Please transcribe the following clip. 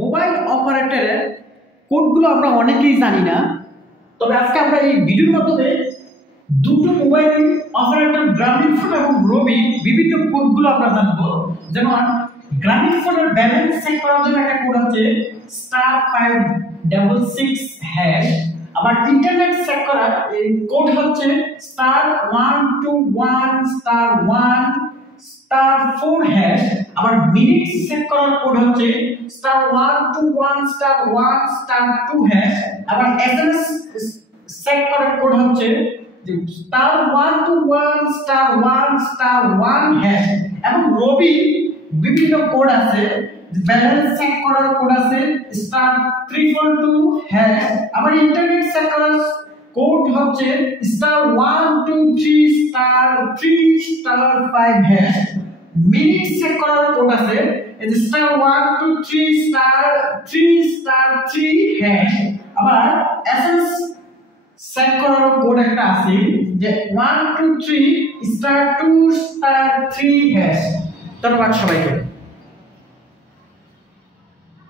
Mobile অপারেটরের কোডগুলো আমরা অনেকেই জানি না, তবে আজকে আমরা এই ভিডিওর মাধ্যমে দুটো মোবাইল অপারেটর গ্রামীণফোন এবং রবি বিভিন্ন কোডগুলো আমরা জানবো। যেমন গ্রামীণফোনের ব্যালেন্স চেক করার জন্য একটা কোড আছে *566#। আবার ইন্টারনেট চেক করার এই কোড হচ্ছে *121*1*4#। আবার মিনিট চেক করার কোড হচ্ছে *121*1*2#। আবার এসএমএস চেক করার কোড হচ্ছে *121*1*1#। এবং রবি বিভিন্ন কোড আছে, ব্যালেন্স চেক করার কোড আছে *342#। আবার ইন্টারনেট চেক করার কোড হচ্ছে *123*3*5#। মিনিট চেক করার কোড আছে *123*3*3#। আবার এসএমএস চেক করার কোড একটা আছে যে 123*2*3#। ধন্যবাদ সবাইকে।